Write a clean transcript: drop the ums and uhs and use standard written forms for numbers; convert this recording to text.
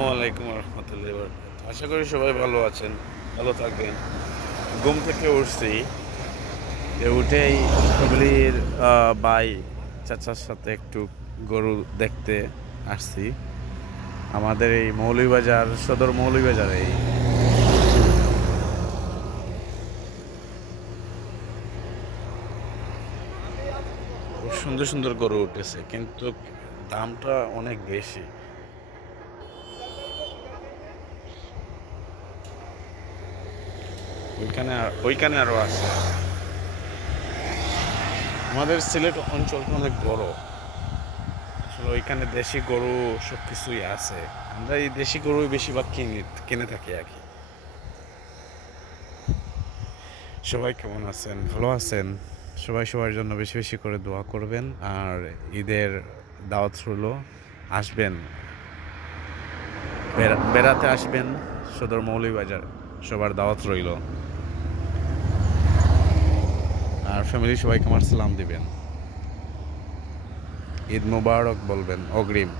আসসালামু আলাইকুম রহমতুল্লাহ। আশা করি সবাই ভালো আছেন, ভালো থাকবেন। ঘুম থেকে উঠছি, উঠেই ফ্যামিলির ভাই চাচার সাথে একটু গরু দেখতে আসছি আমাদের এই মৌলভীবাজার, সদর মৌলভীবাজারে। খুব সুন্দর সুন্দর গরু উঠেছে, কিন্তু দামটা অনেক বেশি। ওইখানে আরো আছে। আমাদের সিলেট অঞ্চলটা অনেক বড়, আসলে ওইখানে দেশি গরু সব কিছুই আছে। আমরা এই দেশি গরুই বেশিরভাগ কিনে থাকি আর কি। সবাই কেমন আছেন? ভালো আছেন? সবাই সবার জন্য বেশি বেশি করে দোয়া করবেন। আর ঈদের দাওয়াত রইলো, আসবেন, বেড়াতে আসবেন সদর মৌলভীবাজার, সবার দাওয়াত রইলো। আর ফ্যামিলি সবাইকে আমার সালাম দিবেন, ঈদ মুবারক বলবেন অগ্রিম।